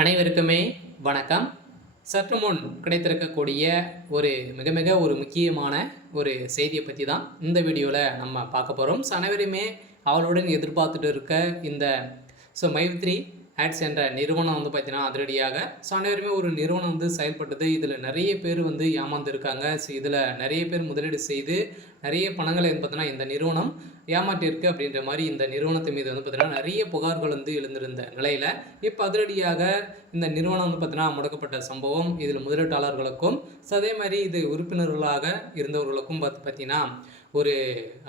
அனைவருக்குமே வணக்கம். சற்று முன் கிடைத்திருக்கக்கூடிய மிக முக்கியமான ஒரு செய்தியை பற்றி தான் இந்த வீடியோவில் நம்ம பார்க்க போகிறோம். அனைவருமே அவளுடன் எதிர்பார்த்துட்டு இருக்க இந்த மைத்ரி ஆட்ஸ் என்ற நிறுவனம் பார்த்தீங்கன்னா அதிரடியாக அனைவருமே ஒரு நிறுவனம் செயல்பட்டது. இதில் நிறைய பேர் ஏமாந்துருக்காங்க. இதில் நிறைய பேர் முதலீடு செய்து நிறைய பணங்களை பார்த்தீங்கன்னா இந்த நிறுவனம் ஏமாற்றிருக்கு அப்படின்ற மாதிரி இந்த நிறுவனத்து மீது பார்த்தீங்கன்னா நிறைய புகார்கள் எழுந்திருந்த நிலையில் இப்போ அதிரடியாக இந்த நிறுவனம் பார்த்தீங்கன்னா முடக்கப்பட்ட சம்பவம். இதில் முதலீட்டாளர்களுக்கும் அதே மாதிரி இது உறுப்பினர்களாக இருந்தவர்களுக்கும் பார்த்தீங்கன்னா ஒரு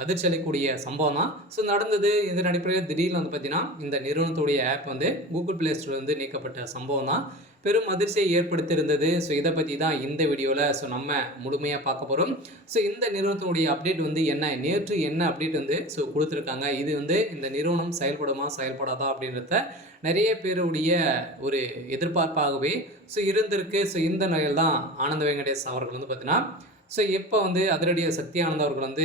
அதிர்ச்சி அளிக்கக்கூடிய சம்பவம் தான் நடந்தது. இதன் அடிப்படையில் திடீர்னு பார்த்தீங்கன்னா இந்த நிறுவனத்துடைய ஆப் கூகுள் பிளே ஸ்டோர்லேருந்து நீக்கப்பட்ட சம்பவம் தான் பெரும் அதிர்ச்சியை ஏற்படுத்தியிருந்தது. இதை பற்றி தான் இந்த வீடியோவில் நம்ம முழுமையாக பார்க்க போகிறோம். இந்த நிறுவனத்தினுடைய அப்டேட் என்ன நேற்று என்ன அப்டேட் கொடுத்துருக்காங்க, இது இந்த நிறுவனம் செயல்படுமா செயல்படாதா அப்படின்றத நிறைய பேருடைய ஒரு எதிர்பார்ப்பாகவே இருந்திருக்கு. இந்த நிலையில் தான் ஆனந்த வெங்கடேஷ் அவர்கள் பார்த்தீங்கன்னா இப்போ அதிரடியாக சக்தி ஆனந்த் அவர்கள்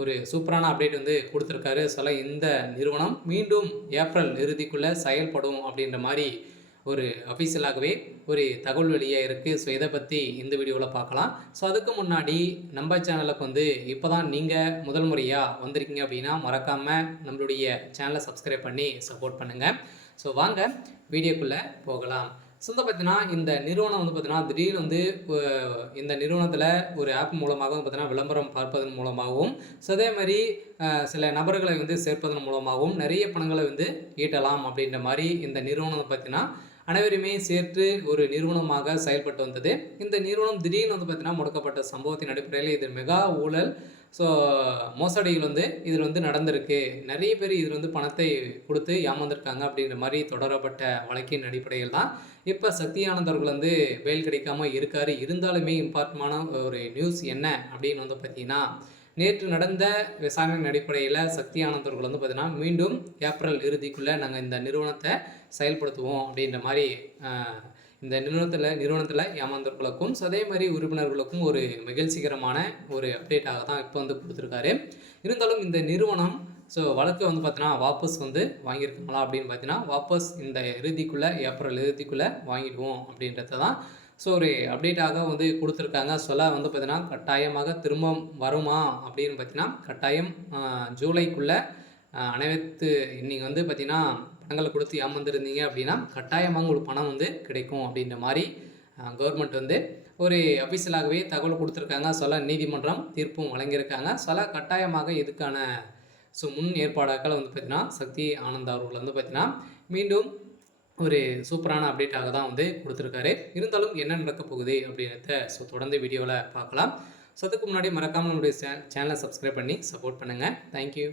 ஒரு சூப்பரான அப்டேட் கொடுத்துருக்காரு. இந்த நிறுவனம் மீண்டும் ஏப்ரல் இறுதிக்குள்ளே செயல்படும் அப்படின்ற மாதிரி ஒரு அஃபீஷியலாகவே ஒரு தகவல் வெளியாக இருக்குது. இதை பற்றி இந்த வீடியோவில் பார்க்கலாம். அதுக்கு முன்னாடி நம்ம சேனலுக்கு இப்போ தான் நீங்கள் முதல் முறையாக வந்திருக்கீங்க அப்படின்னா மறக்காமல் நம்மளுடைய சேனலை சப்ஸ்கிரைப் பண்ணி சப்போர்ட் பண்ணுங்கள். வாங்க வீடியோக்குள்ளே போகலாம். பார்த்தீங்கன்னா இந்த நிறுவனம் பார்த்தீங்கன்னா திடீர்னு இந்த நிறுவனத்தில் ஒரு ஆப் மூலமாக பார்த்தீங்கன்னா விளம்பரம் பார்ப்பதன் மூலமாகவும் அதே மாதிரி சில நபர்களை சேர்ப்பதன் மூலமாகவும் நிறைய பணங்களை ஈட்டலாம் அப்படின்ற மாதிரி இந்த நிறுவனம் பார்த்தீங்கன்னா அனைவருமே சேர்த்து ஒரு நிறுவனமாக செயல்பட்டு வந்தது. இந்த நிறுவனம் திடீர்னு பார்த்தீங்கன்னா முடக்கப்பட்ட சம்பவத்தின் அடிப்படையில் இது மெகா ஊழல் மோசடிகள் இதில் நடந்திருக்கு. நிறைய பேர் இதில் பணத்தை கொடுத்து ஏமாந்துருக்காங்க அப்படின்ற மாதிரி தொடரப்பட்ட வழக்கின் அடிப்படையில் தான் இப்போ சக்தி ஆனந்த் அவர்கள் பெயில் கிடைக்காமல் இருக்கார். இருந்தாலுமே இம்பார்ட்டமான ஒரு நியூஸ் என்ன அப்படின்னு பார்த்தீங்கன்னா நேற்று நடந்த விசாரணையின் அடிப்படையில் சக்தி ஆனந்த் அவர்கள் பார்த்தீங்கன்னா மீண்டும் ஏப்ரல் இறுதிக்குள்ளே நாங்கள் இந்த நிறுவனத்தை செயல்படுத்துவோம் அப்படின்ற மாதிரி இந்த நிறுவனத்தில் ஏமாந்தவர்களுக்கும் அதே மாதிரி உறுப்பினர்களுக்கும் ஒரு மகிழ்ச்சிகரமான ஒரு அப்டேட்டாக தான் இப்போ கொடுத்துருக்காரு. இருந்தாலும் இந்த நிறுவனம் வழக்கு பார்த்தீங்கன்னா வாபஸ் வாங்கியிருக்காங்களா அப்படின்னு பார்த்தீங்கன்னா வாபஸ் இந்த ஏப்ரல் இறுதிக்குள்ளே வாங்கிடுவோம் அப்படின்றத தான் ஒரு அப்டேட்டாக கொடுத்துருக்காங்க. பார்த்தீங்கன்னா கட்டாயமாக திரும்ப வருமா அப்படின்னு பார்த்தீங்கன்னா கட்டாயம் ஜூலைக்குள்ளே அனைத்து நீங்கள் பார்த்தீங்கன்னா பணங்களை கொடுத்து ஏமாந்துருந்தீங்க அப்படின்னா கட்டாயமாக உங்களுக்கு பணம் கிடைக்கும் அப்படின்ற மாதிரி கவர்மெண்ட் ஒரு அஃபீஷியலாகவே தகவல் கொடுத்துருக்காங்க. நீதிமன்றம் தீர்ப்பும் வழங்கியிருக்காங்க. கட்டாயமாக இதுக்கான முன் ஏற்பாடுகள் பார்த்தீங்கன்னா சக்தி ஆனந்த் அவர்கள் பார்த்தீங்கன்னா மீண்டும் ஒரு சூப்பரான அப்டேட்டாக தான் கொடுத்துருக்காரு. இருந்தாலும் என்ன நடக்க போகுது அப்படின்றத தொடர்ந்து வீடியோவில் பார்க்கலாம். அதுக்கு முன்னாடி மறக்காமல் நம்மளுடைய சேனலை சப்ஸ்கிரைப் பண்ணி சப்போர்ட் பண்ணுங்கள். தேங்க்யூ.